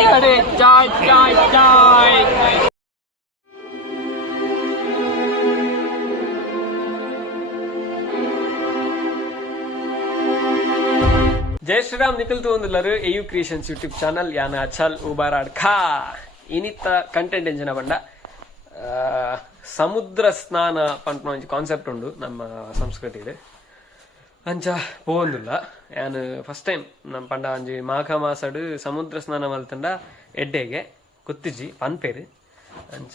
जय श्रीराम निकलतू ಒಂದಿಲ್ಲರು AU ಕ್ರಿಯೇಷನ್ಸ್ ಯೂಟ್ಯೂಬ್ ಚಾನಲ್ ಯಾನ ಅಚಲ್ ಉಬಾರಾಡ್ಕಾ ಇನಿತ್ತ ಕಂಟೆಂಟ್ ಎಂಜಿನ ಬಂಡ ಸಮುದ್ರ ಸ್ನಾನ ಪಂಪನ ಒಂಜಿ ಕಾನ್ಸೆಪ್ಟ್ ಉಂಡು ನಮ್ಮ ಸಂಸ್ಕೃತಿಡ್ ಅಂಚ ಪೋವೊಂದುಲ್ಲ ಯಾನು ಫಸ್ಟ್ ಟೈಮ್ ನಮ್ಮ ಪಂಡ ಒಂಜಿ ಮಾಘ ಮಾಸಡ್ ಸಮುದ್ರ ಸ್ನಾನ ಮಲ್ತಂಡ ಎಡ್ಡೆಗೆ ಗೊತ್ತಿಜಿ ಪನ್ಪೇರು ಅಂಚ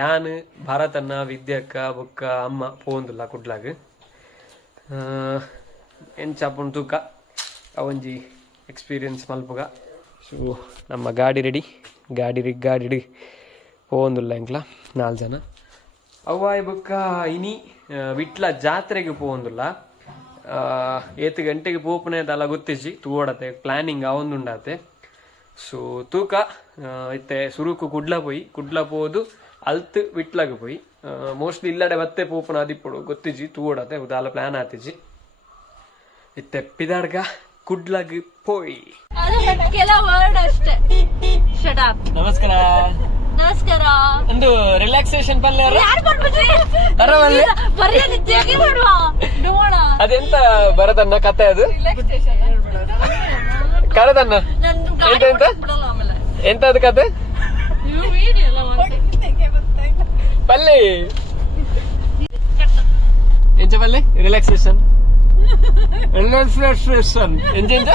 ಯಾನು ಭಾರತನ್ನ ವಿದ್ಯಕ್ಕ ಬೊಕ್ಕ ಅಮ್ಮ ಪೋವೊಂದುಲ್ಲ ಕುಡ್ಲಾಗ್ ಎಂಚಾಪುಂಡು ತೂಕ ಅವೊಂಜಿ ಎಕ್ಸ್ಪೀರಿಯನ್ಸ್ ಮಲ್ಪುಗ ಸೊ ನಮ್ಮ ಗಾಡಿ ರೆಡಿ ಗಾಡಿ ಪೋವೊಂದುಲ್ಲ ಎಂಕ್ಲ 4 ಜನ ಅವ್ವಾಯ್ ಬೊಕ್ಕ ಇನಿ ವಿಟ್ಲ ಜಾತ್ರೆಗೆ ಪೋವೊಂದುಲ್ಲ 8 ಗಂಟೆಗೆ ಪೋಪುನೆದಲ್ಲ ಗೊತ್ತಿಜ್ಜಿ ತೂವಡತೆ ಪ್ಲಾನಿಂಗ್ ಅವೊಂದುಂಡಾತೆ ಸೊ ತೂಕ ಇತ್ತೆ ಸುರುಕು ಕುಡ್ಲ ಪೋದು ಅಲ್ತ್ ವಿಟ್ಲಾಗ ಪೋಯಿ ಮೋಸ್ಟ್ಲಿ ಇಲ್ಲಡೆ ಮತ್ತೆ ಪೋಪುನ ಅದಿಪ್ಪುಡು ಗೊತ್ತಿಜ್ಜಿ ತೂವಡತೆ ಉದಾಲ ಪ್ಲಾನ್ ಆತಿಜ್ಜಿ ಇತ್ತೆ ಪಿದಾಡ್ಗ ಕುಡ್ಲಾಗ ಪೋಯಿ ನಮಸ್ಕಾರ ಒಂದು ರಿಲ್ಯಾಕ್ಸೇಷನ್ ಪಲ್ಯ ಅದೆಂತ ಬರದನ್ನ ಕತೆ ಅದು ಕರದನ್ನ ಎಂತ ಎಂತ ಅದು ಕತೆ ಪಲ್ಲೆ ಎಂಚ ಪಲ್ಲೆ ರಿಲ್ಯಾಕ್ಸೇಷನ್ ಎಂತ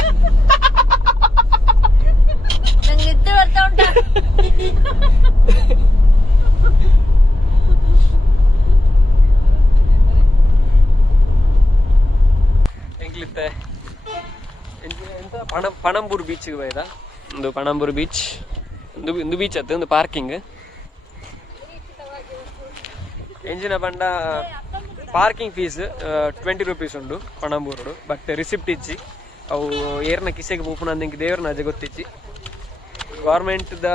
ಎಂಗ್ಲಿತ್ತೆ ಪಣಂಬೂರು ಬೀಚ್ಗೆ ಹೋಯ್ದ ಒಂದು ಪಣಂಬೂರು ಬೀಚ್ ಒಂದು ಬೀಚ್ ಅತ್ತೆ ಒಂದು ಪಾರ್ಕಿಂಗ್ ಎಂಜಿನ ಬಂಡ ಪಾರ್ಕಿಂಗ್ ಫೀಸ್ 20 ರೂಪೀಸ್ ಉಂಡು ಪಣಂಬೂರು ಬಟ್ ರಿಸಿಪ್ಟ್ ಇಚ್ಚಿ ಅವು ಏರ್ನ ಕಿಸೆಗೆ ಪೂಪುನ ಅಂದಂಗೆ ದೇವ್ರನ್ನ ಅಜೆ ಗೊತ್ತಿಚ್ಚಿ ಗೌರ್ಮೆಂಟ್ ದ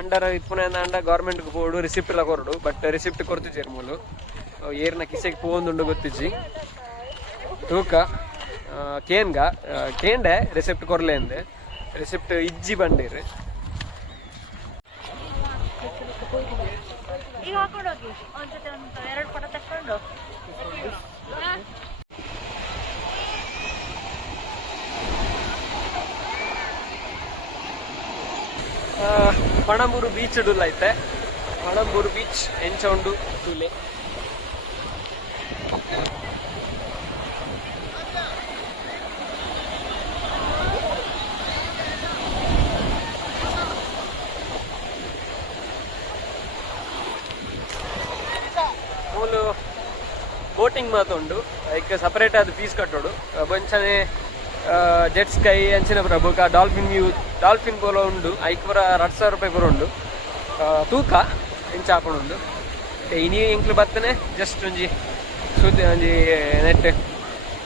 ಅಂಡರ್ ಇಪ್ಪುನ ಅಂಡ ಗೌರ್ಮೆಂಟ್ಗೆ ಪೋಡು ರಿಸಿಪ್ಟ್ ಎಲ್ಲ ಕೊರಡು ಬಟ್ ರಿಸಿಪ್ಟ್ ಕೊಡ್ತಿದ್ದೀರಿ ಮೂಲು ಏರ್ನ ಕಿಸೆಗೆ ಪೋವೊಂದುಂಡು ಗೊತ್ತಿಚ್ಚಿ ತೂಕ ಕೇಂಡೆ ರಿಸಿಪ್ಟ್ ಕೊರ್ಲೆ ಅಂದೆ ರಿಸಿಪ್ಟ್ ಇಜ್ಜಿ ಬಂಡೀರಿ ಪಣಂಬೂರು ಬೀಚ್ ಡುಲ್ಲ ಐತೆ ಪಣಂಬೂರು ಬೀಚ್ ಎಂಚ ಉಂಡು ತುಲೆ ಮೂಲು ಬೋಟಿಂಗ್ ಮಾತುಂಡು ಐಕ್ ಸಪರೇಟ್ ಆದ ಫೀಸ್ ಕಟ್ಟೋಡು ಬಂಚನೆ ಜೆಟ್ ಸ್ಕೈ ಅಂಚಿನ ಪುರ ಬೊಕ ಡಾಲ್ಫಿನ್ ಪೋಲ ಉಂಡು ಐಕ್ ಪುರ 2,000 ರೂಪಾಯಿ ಪುರ ಉಂಡು ತೂಕ ಎಂಚ ಹಾಕೊಂಡು ಇನಿ ಎಂಕ್ಲು ಬತ್ತನೆ ಜಸ್ಟ್ ಒಂಜಿ ಸುದ್ದಿ ಒಂಜಿ ನೆಟ್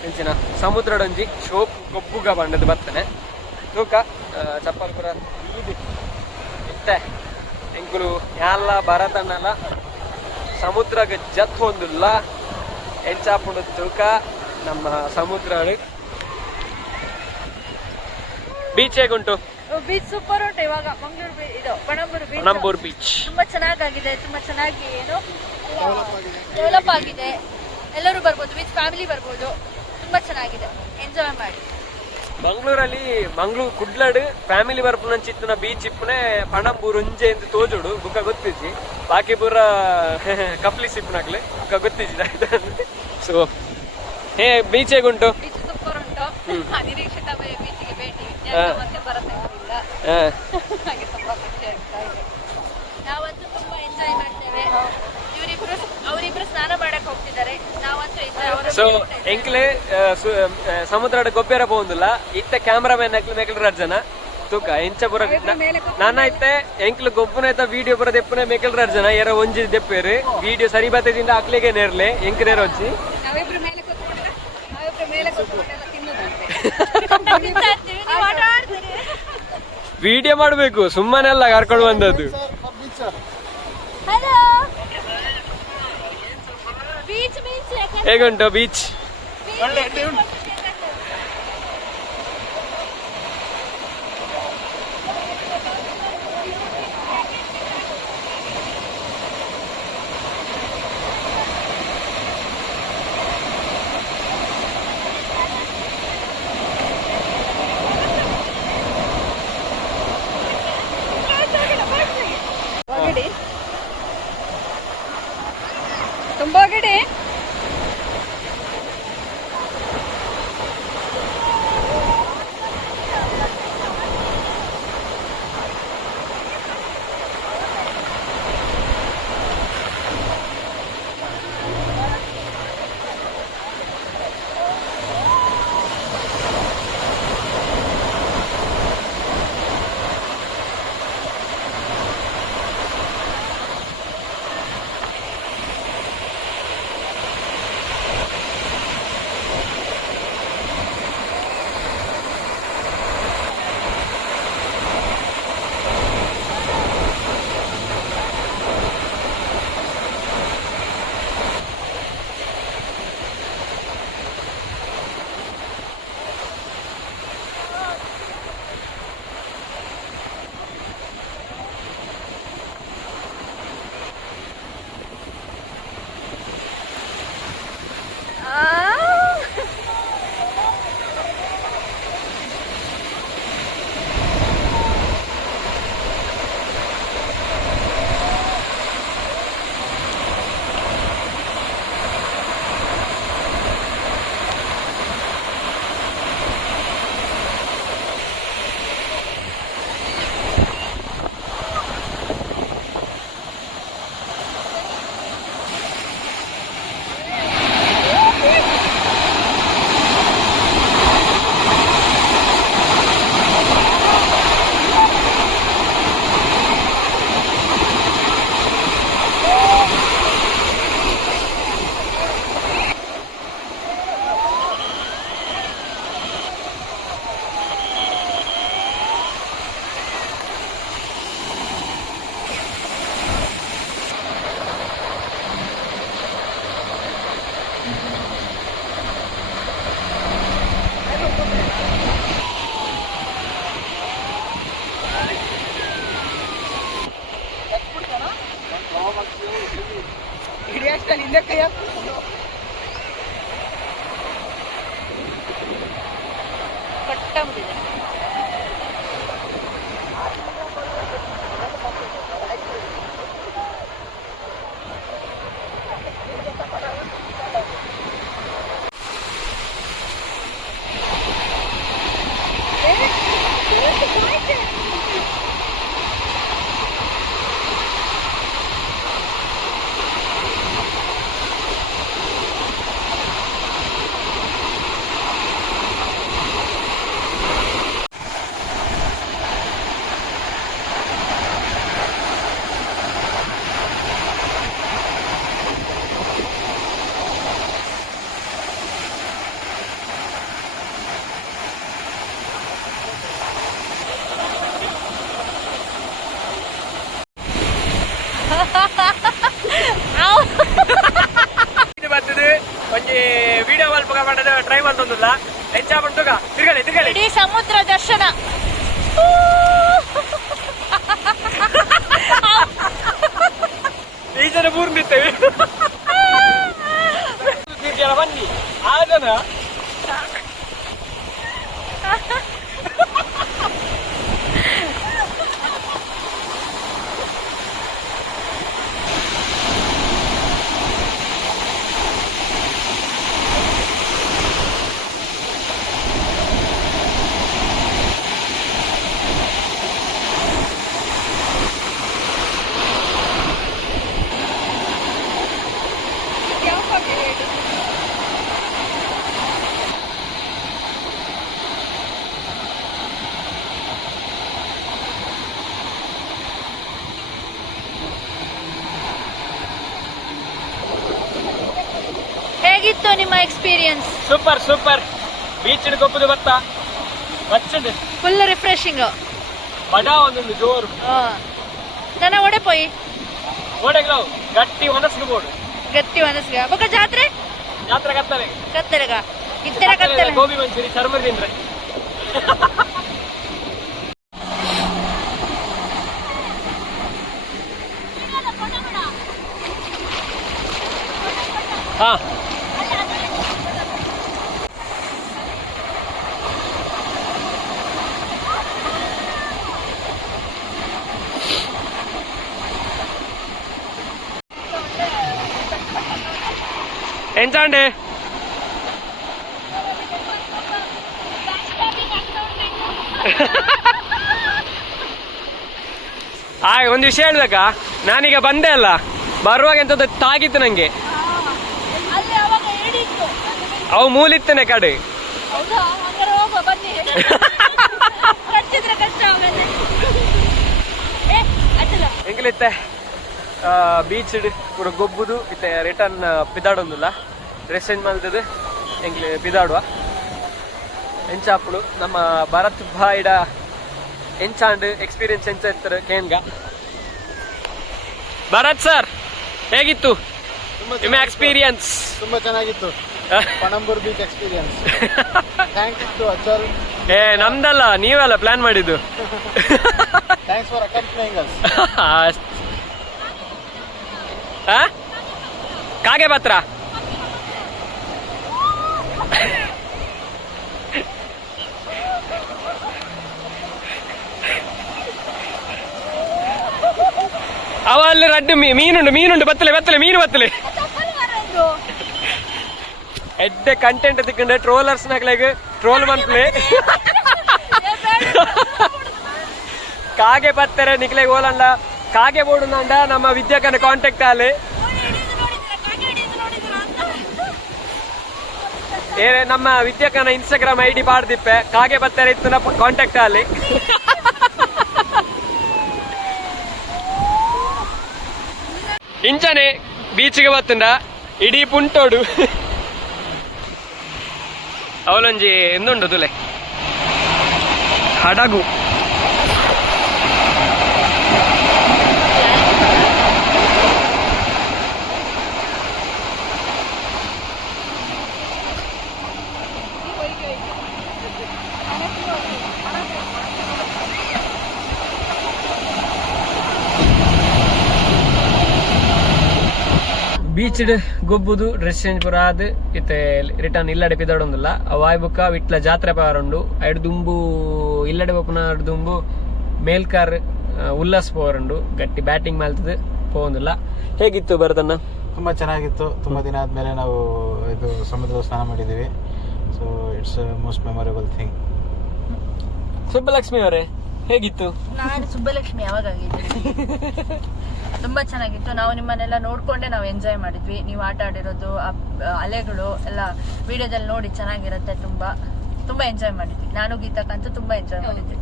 ಎಂಚಿನ ಸಮುದ್ರಡ್ ಒಂಜಿ ಶೋಪ್ ಕೊಬ್ಬುಗ ಬಂಡದು ಬತ್ತನೆ ತೂಕ ಚಪ್ಪಲ್ ಪುರ ಇತ್ತೆ ಎಂಕುಲು ಯಾಲ್ಲ ಬರತನ್ನಲ್ಲ ಸಮುದ್ರಗೆ ಜತ್ ಹೊಂದಿಲ್ಲ ಎಂಚಾಪುಂಡು ತೂಕ ನಮ್ಮ ಸಮುದ್ರ ಬೀಚ್ ಹೇಗುಂಟು ಬೀಚ್ ಸೂಪರ್ ಉಂಟು ಇವಾಗ ಮಂಗಳೂರು ಇದು ಪಣಂಬೂರು ಬೀಚ್ ತುಂಬಾ ಚೆನ್ನಾಗಿದೆ ತುಂಬಾ ಚೆನ್ನಾಗಿ ಏನು ಡೆವಲಪ್ ಆಗಿದೆ ಎಲ್ಲರೂ ಬರ್ಬೋದು ವಿತ್ ಫ್ಯಾಮಿಲಿ ಬರ್ಬೋದು ತುಂಬಾ ಚೆನ್ನಾಗಿದೆ ಎಂಜಾಯ್ ಮಾಡಿ ಮಂಗಳೂರು ಕುಡ್ಲಾಡು ಫ್ಯಾಮಿಲಿ ಬರ್ಪುನ ಚಿತ್ತನ ಬೀಚ್ ಇಪ್ಪನೆ ಪಣಂಬೂರು ಉಂಜೆ ಎಂದು ತೋಜುಡು ಬುಕ್ಕ ಗೊತ್ತಿಜ್ಜಿ ಬಾಕಿ ಪೂರ ಕಪ್ಲಿ ಸಿಪ್ಪನಾಗ್ಲಿ ಬುಕ್ಕ ಗೊತ್ತಿಜ್ಜಿ so hey beach ಹೇಗುಂಟು beach super ಉಂಟು ಅನಿರೀಕ್ಷಿತ ಬೀಚ್ಗೆ ಭೇಟಿ ಮತ್ತೆ ಬರಲಿಲ್ಲ ಹಾಗೆ ತುಂಬಾ ಖುಷಿ ಆಗ್ತಾ ಇದೆ ನಾವಂತೂ ತುಂಬಾ ಎಂಜಾಯ್ ಮಾಡ್ತೇವೆ ಅವರಿಬ್ರು ಸ್ನಾನ ಮಾಡಕ್ ಹೋಗ್ತಿದ್ದಾರೆ ನಾವಂತೂ ಎಂಜಾಯ್ ಸೊ ಎಂಕ್ಲೆ ಸಮುದ್ರ ಗೊಬ್ಬರ ಪೋಂದಿಲ್ಲ ಇತ್ತ ಕ್ಯಾಮ್ರಾಮನ್ ಮೇಕಲ್ ರಾಜನ ತೂಕ ಎಂಚ ಪುರ ನಾನ ಇತ್ತೆ ಎಂಕ್ಲು ಗೊಬ್ಬನ ಐತ ವಿಡಿಯೋ ಪುರ ದೆಪ್ಪನೆ ಮೇಕಲ್ ರಾಜನ ಯಾರ ಒಂಜಿ ದೆಪ್ಪೇರು ವಿಡಿಯೋ ಸರಿ ಬತ್ತದಿಂದ ಅಕ್ಲಿಗೆ ನೇರ್ಲೆ ಎಂಕ್ ನೇರ వచ్చి ನಾವಿಬ್ರು ಮೇಲೆ ವಿಡಿಯೋ ಮಾಡ್ಬೇಕು ಸುಮ್ಮನೆಲ್ಲ ಕರ್ಕೊಂಡು ಬಂದದ್ದು ಹೇಗುಂಟು ಬೀಚ್ ಒಳಗಡೆ ಕಟ್ಟಂಬಿದೆ. ವಿಡಿಯೋ ಮಲ್ಪ ಮಾಡೋದು ಟ್ರೈ ಮಾಡ್ತಂದಿಲ್ಲ ಹೆಚ್ಚ ಬಂಟುಗ ತಿರ್ಗಳಿ ತಿರ್ಗಳಿ ಇಡೀ ಸಮುದ್ರ ದರ್ಶನ. ಈ ಜನ ಮೂರು ನಿಂತೇವೆ ಬನ್ನಿ ಆ ಜನ ಹೇಗಿತ್ತು ನಿಮ್ಮ ಎಕ್ಸ್ಪೀರಿಯನ್ಸ್? Super super. ಬೀಚ್ ಗೊಬ್ಬದು ಗೊತ್ತಾ వచ్చండి ಫುಲ್ ರಿಫ್ರೆಶಿಂಗ್. ಬಡ ಒಂದೊಂದು ಜೋರು ನನ್ನ ಒಡೆ ಪೋಯಿ ಓಡೆಗ್ಲವ್ ಗಟ್ಟಿ ಮನಸ್ಸಿಗೆ ಬೋಡು ಗಟ್ಟಿ ಮನಸ್ಸಿಗೆ ಬೊಕ್ಕ ಜಾತ್ರೆ ಜಾತ್ರೆ ಕತ್ತಲೆ ಕತ್ತಲೆಗ ಇತ್ತರ ಕತ್ತಲೆ ಗೋಬಿ ಮಂಚೂರಿ ಚರ್ಮ ತಿಂದ್ರೆ ಹಾ ಎಂಚಾಂಡೆ ಒಂದು ವಿಷಯ ಹೇಳ್ಬೇಕಾ, ನಾನೀಗ ಬಂದೆ ಅಲ್ಲ, ಬರುವಾಗ ಎಂತದ್ದು ತಾಗಿತ್ತು ನಂಗೆ. ಅವು ಮೂಲಿತ್ತನೆ ಕಡೆ ಎಂಗ್ಲಿತ್ತೆ ಬೀಚ್ ಪೂರ ಗೊಬ್ಬುದು ಇತ್ತೆ ರಿಟರ್ನ್ ಪಿದಾಡೊಂದಿಲ್ಲ, ಡ್ರೆಸ್ ಚೇಂಜ್ ಮಾಡ್ತದೆ ಎಂಗ್ಲಿ ಪಿದಾಡುವ ಎಂಚಾಪುಳು ನಮ್ಮ ಭರತ್ ಭಾಯ್ಡ ಎಂಚಾಂಡ್ ಎಕ್ಸ್ಪೀರಿಯನ್ಸ್ ಎಂಚ ಇರ್ತಾರೆ ಕೇನ್ಗ. ಭರತ್ ಸರ್ ಹೇಗಿತ್ತು ನಿಮ್ಮ ಎಕ್ಸ್ಪೀರಿಯನ್ಸ್? ತುಂಬಾ ಚೆನ್ನಾಗಿತ್ತು. Panambur beach experience. Thanks to Achal. ನಮ್ದಲ್ಲ, ನೀವೆಲ್ಲ ಪ್ಲಾನ್ ಮಾಡಿದ್ದು. Thanks for accompanying us. ಕಾಗೆ ಪತ್ರ ಅವ ಅಲ್ಲಿ ರಡ್ಡು ಮೀನುಂಡು ಬತ್ತಲೆ ಮೀನು ಬತ್ತಲೆ ಎಡ್ಡೆ ಕಂಟೆಂಟ್ ತಿಕ್ಕೊಂಡೆ ಟ್ರೋಲರ್ಸ್ ನಕ್ಲೆಗ್ ಟ್ರೋಲ್ ಮನ್ಪ್ಲೆ ಕಾಗೆ ಪತ್ತರ ನಿಕ್ಲೆಗ್ ಓಲಂಡ ಕಾಗೆ ಬೋಡುಂಡ ನಮ್ಮ ವಿದ್ಯಾಕನ ಕಾಂಟ್ಯಾಕ್ಟ್ ಆಲೆ ನಮ್ಮ ವಿದ್ಯಾಕನ ಇನ್ಸ್ಟಾಗ್ರಾಮ್ ಐಡಿ ಪಾಡ್ದಿಪ್ಪೆ ಕಾಗೆ ಪತ್ತರ ಇತ್ತು ಕಾಂಟ್ಯಾಕ್ಟ್ ಆಲೆ. ಇಂಚನೆ ಬೀಚ್ಗೆ ಬತ್ತುಂಡ ಇಡೀ ಪುಂಟೋಡು ಅವಲೊಂಜಿ ಎಂದುಂಡು ತುಲೆ ಹಡಗು. ಬೀಚ್ ಗೊಬ್ಬುದು ಡ್ರೆಸ್ ಚೇಂಜ್ ಪೂರ ಆದ್ ಇತ್ತೆ ರಿಟರ್ನ್ ಇಲ್ಲಡೆ ಪಿದಾಡೊಂದಿಲ್ಲ. ಅವಾಯ್ ಬುಕ್ಕ ವಿಟ್ಲ ಜಾತ್ರೆ ಪಾರುಂಡು ಐಡು ದುಂಬು ಇಲ್ಲಡೆ ಬಪ್ಪನ ಎರಡು ದುಂಬು ಮೇಲ್ಕಾರ್ ಉಲ್ಲಾಸ್ ಪೋರುಂಡು ಗಟ್ಟಿ ಬ್ಯಾಟಿಂಗ್ ಮಾಡ್ತದೆ ಪೋಂದಿಲ್ಲ. ಹೇಗಿತ್ತು ಭರತಣ್ಣ? ತುಂಬಾ ಚೆನ್ನಾಗಿತ್ತು. ತುಂಬಾ ದಿನ ಆದ್ಮೇಲೆ ನಾವು ಇದು ಸಮುದ್ರ ಸ್ನಾನ ಮಾಡಿದೀವಿ. So it's most memorable thing. Subbulakshmi ಅವರೇ ಹೇಗಿತ್ತು? ನಾನು ಸುಬ್ಬಲಕ್ಷ್ಮಿ ಯಾವಾಗ ತುಂಬಾ ಚೆನ್ನಾಗಿತ್ತು. ನಾವು ನಿಮ್ಮನ್ನೆಲ್ಲ ನೋಡ್ಕೊಂಡೆ ನಾವು ಎಂಜಾಯ್ ಮಾಡಿದ್ವಿ. ನೀವು ಆಟ ಆಡಿರೋದು ಅಲೆಗಳು ಎಲ್ಲ ವಿಡಿಯೋದಲ್ಲಿ ನೋಡಿ ಚೆನ್ನಾಗಿರುತ್ತೆ. ತುಂಬಾ ತುಂಬಾ ಎಂಜಾಯ್ ಮಾಡಿದ್ವಿ. ನಾನು ಗೀತಕ್ಕಂತೂ ತುಂಬಾ ಎಂಜಾಯ್ ಮಾಡಿದ್ವಿ.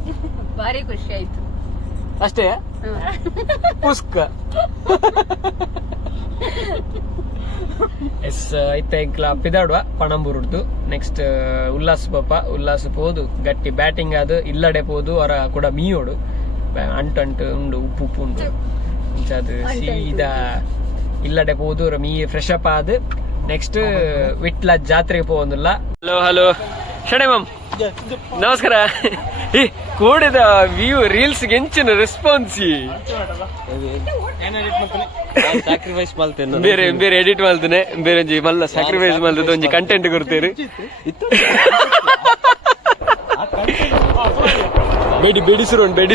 ಭಾರಿ ಖುಷಿ ಆಯ್ತು. ಅಷ್ಟೇ ಪುಸ್ಕ ಎಸ್ ಐತೆ ಇಂಕ್ಲ ಪಿದಾಡುವ ಪಣಂಬೂರುಡ್ದು ನೆಕ್ಸ್ಟ್ ಉಲ್ಲಾಸ ಪೋದು ಗಟ್ಟಿ ಬ್ಯಾಟಿಂಗ್ ಆದು ಇಲ್ಲಡೆ ಪೋದು ಅವರ ಕೂಡ ಮೀಯೋಡು ಅಂಟು ಉಂಡು ಉಪ್ಪು ಉಂಡು ಅದು ಸೀದಾ ಇಲ್ಲಡೆ ಪೋದು ಅವರ ಮೀ ಫ್ರೆಶ್ ಅಪ್ ಆದ್ ನೆಕ್ಸ್ಟ್ ವಿಟ್ಲ ಜಾತ್ರೆಗೆ ಪೋವಂದಿಲ್ಲ. ಹಲೋ ಶಣೆ ಮ್ಯಾಮ್ ನಮಸ್ಕಾರ. ಈ ಕೂಡಿದ ವ್ಯೂ ರೀಲ್ಸ್ ಎಂಚಿನ ರೆಸ್ಪಾನ್ಸ್ ಸ್ಯಾಕ್ರಿಫೈಸ್ ಮಾಡ್ತೇನೆ, ಬೇರೆ ಬೇರೆ ಎಡಿಟ್ ಮಾಡ್ತೇನೆ, ಬೇರೆ ಒಂಜಿ ಮಲ್ಲ ಸ್ಯಾಕ್ರಿಫೈಸ್ ಮಾಡ್ತದೆ ಒಂಜಿ ಕಂಟೆಂಟ್ ಕೊಡ್ತೇರಿ. ಬೆಡಿಸಿರು ಅಂಡ್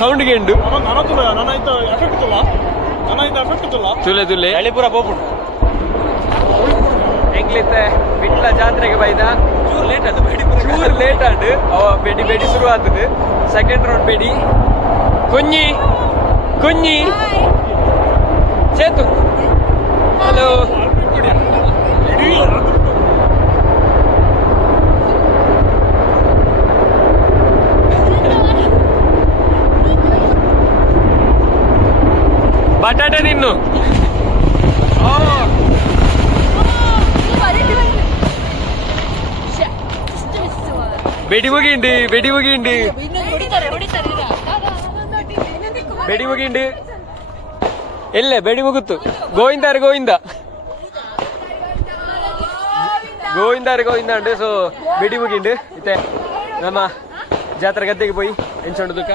ಸೌಂಡ್ ಗೆಂಡು ತುಲೆ ತುಲೆ ಹಳಿಪುರ ಹೋಗ್ಬಿಡು ಹೆಂಗ್ಲಿತ್ತೆ ವಿಟ್ಲ ಜಾತ್ರೆಗೆ ಬೈದ ಚೂರ್ ಲೇಟ್ ಆಡ್ ಅವ ಬೆಡಿ ಶುರು ಆಗ್ತದೆ. ಸೆಕೆಂಡ್ ರೌಂಡ್ ಬೆಡಿ ಕುഞ്ഞി ಚೇತು ಹಲೋ ಬಟಾಟೆ ನಿನ್ನು ಬೆಡಿ ಮುಗಿಂಡು ಎಲ್ಲೇ ಬೆಡಿ ಮುಗುತ್ತು. ಗೋವಿಂದ ಉಂಡು. ಸೊ ಬೆಡಿ ಮುಗಿಂಡು ಇತ್ತೆ ನಮ್ಮ ಜಾತ್ರೆ ಗದ್ದೆಗೆ ಪೋಯಿ ಎಂಚೊಂಡು ದುಃಖ.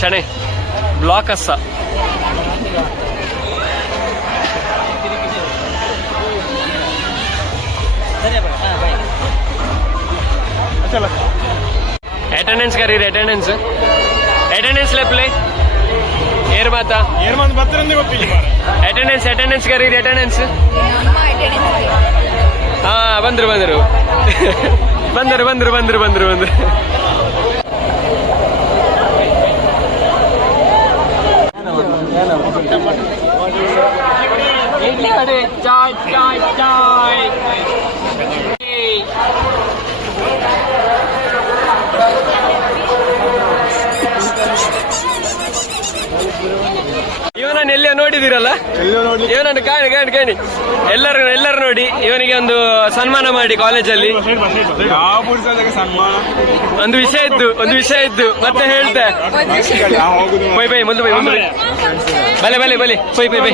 ಶಣೆ ಬ್ಲಾಕ್ ಅಸ್ಸ ಅಟೆಂಡೆನ್ಸ್ ಕರೀರಿ ಅಟೆಂಡೆನ್ಸ್ ಲೆಪ್ಲೆ ಏರ್ ಮಾತಾ ಅಟೆಂಡೆನ್ಸ್ ಕರೀರಿ ಅಟೆಂಡೆನ್ಸ್ ಹಾ ಬಂದ್ರು ಇವನನ್ನು ಎಲ್ಲಿಯೋ ನೋಡಿದಿರಲ್ಲ, ಇವನನ್ನು ಕಾಣಿ ಎಲ್ಲರೂ ನೋಡಿ ಇವನಿಗೆ ಒಂದು ಸನ್ಮಾನ ಮಾಡಿ ಕಾಲೇಜಲ್ಲಿ. ಒಂದು ವಿಷಯ ಇದ್ದು ಮತ್ತೆ ಹೇಳ್ತೆ ಬೈ ಮುಂದೆ ಬಲೆ ಬೈ.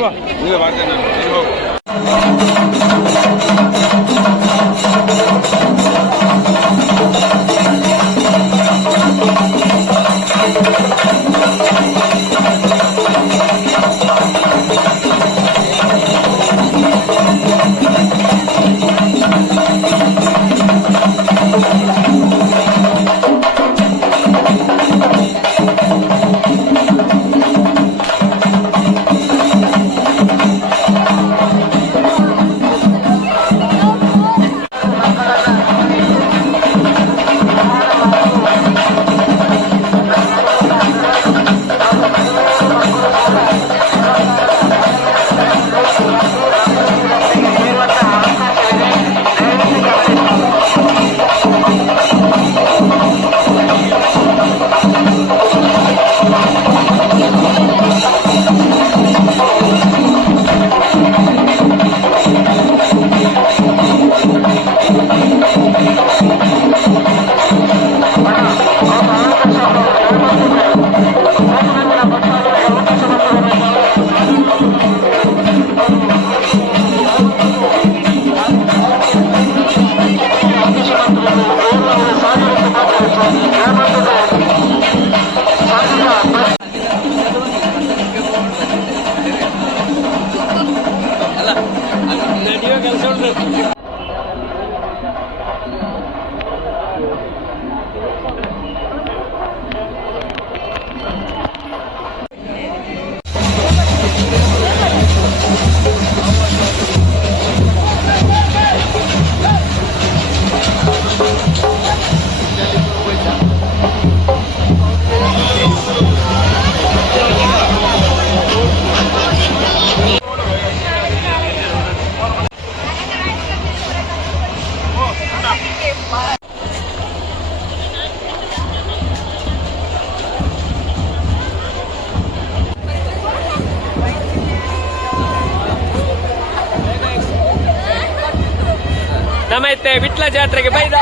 ನಮ್ಮೈತೆ ವಿಟ್ಲ ಜಾತ್ರೆಗೆ ಬೈದ.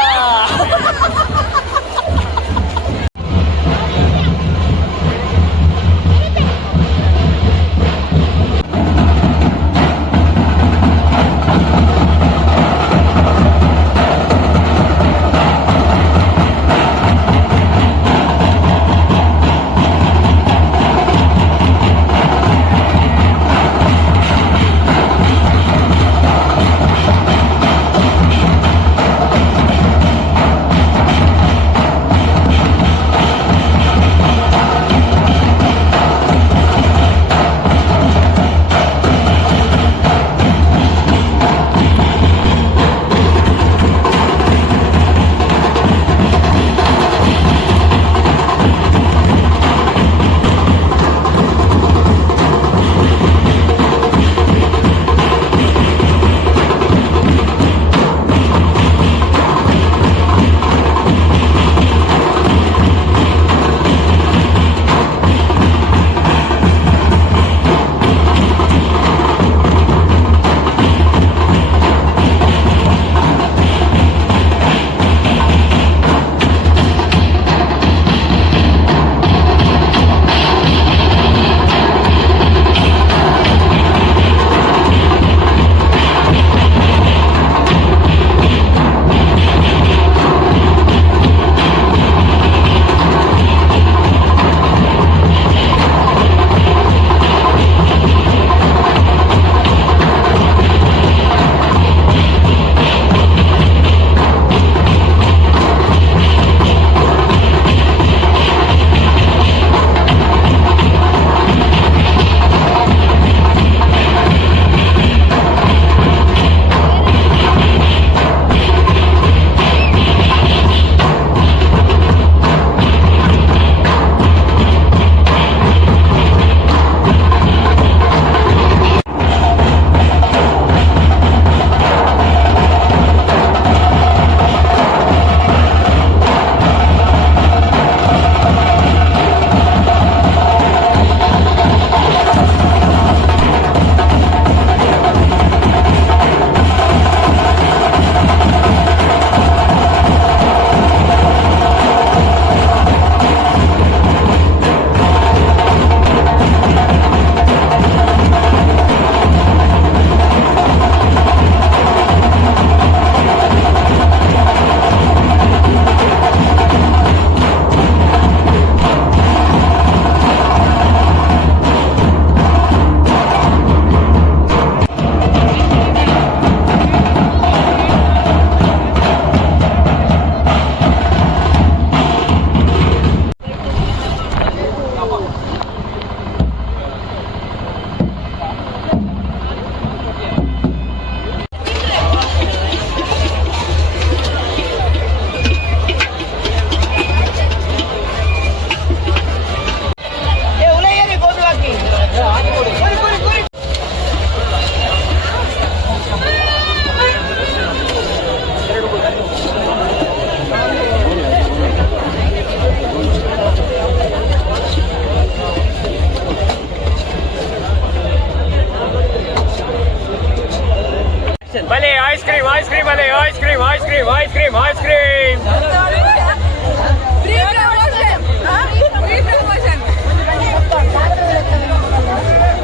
भले आइसक्रीम आइसक्रीम भले आइसक्रीम आइसक्रीम आइसक्रीम आइसक्रीम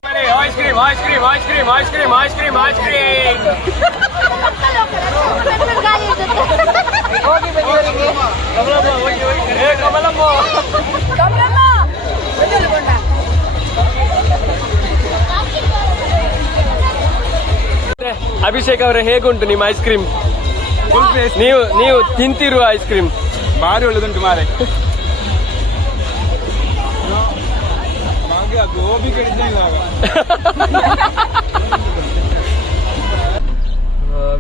भले ice cream ice cream ice cream ice cream ice cream ice cream Abhishek ಅವರೇ, ಹೇಗುಂಟು ನಿಮ್ಮ ಐಸ್ ಕ್ರೀಮ್? ನೀವು ತಿಂತಿರುವ ಐಸ್ ಕ್ರೀಮ್ ಭಾರಿ ಒಳ್ಳೆದುಂಟು ಮಾರೆ. ಗೋಬಿ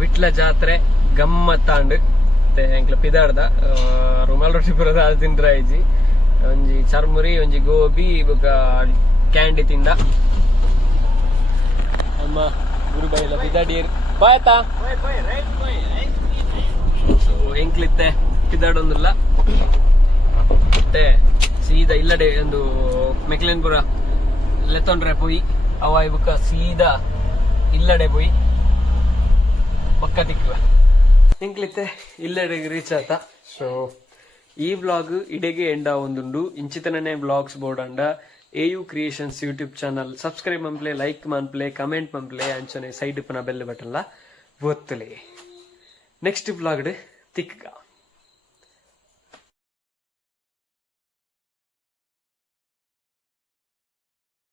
ವಿಟ್ಲ ಜಾತ್ರೆ ಗಮ್ಮತ್ತಾಂಡ್ ಎಂಕ್ಲ ಪಿದಾಡ್ದ ರುಮಾಲ್ ರೊಟ್ಟಿ ಪುರದ ತಿಂದ್ರ ಐಜಿ ಒಂಜಿ ಚರ್ಮುರಿ ಒಂಜಿ ಗೋಬಿ ಬೊಕ ಕ್ಯಾಂಡಿ ತಿಂದ ಅಮ್ಮ ಗುರುಬೈ ಎಲ್ಲ ಪಿದಾಡಿಯರ್ ಬಾಯ್ತಾ ಎಂಕ್ಲಿತ್ತೆ ಪಿದಾಡೊಂದಿಲ್ಲ ಮತ್ತೆ ಸೀದಾ ಇಲ್ಲಡೆ ಒಂದು ಮೆಕ್ಲೆನ್ಪುರ ಲೆತ್ತೊಂಡ್ರೆ ಪೋಯಿ ಅವ ಬುಕ್ಕ ಸೀದಾ ಇಲ್ಲಡೆ ಪೋಯಿ ಪಕ್ಕ ತಿಕ್ಕುವ ಎಂಕ್ಲಿತ್ತೆ ಇಲ್ಲಡೆಗೆ ರೀಚ್ ಆತ. ಸೊ ಈ ವ್ಲಾಗ್ ಇಡೆಗೆ ಎಂಡ ಒಂದುಂಡು ಇಂಚಿತನೇ ವ್ಲಾಗ್ಸ್ ಬೋರ್ಡ್ ಅಂಡ AU creations YouTube channel subscribe ಮನ್ಪ್ಲೆ, ಲೈಕ್ ಮನ್ಪ್ಲೆ, ಕಮೆಂಟ್ ಮನ್ಪ್ಲೆ ಅಂಚನೆ ಸೈಡ್ ಪನ ಬೆಲ್ ಬಟನ್ಲ ಒತ್ತಲೆ. Next vlog ತಿಕ್ಕ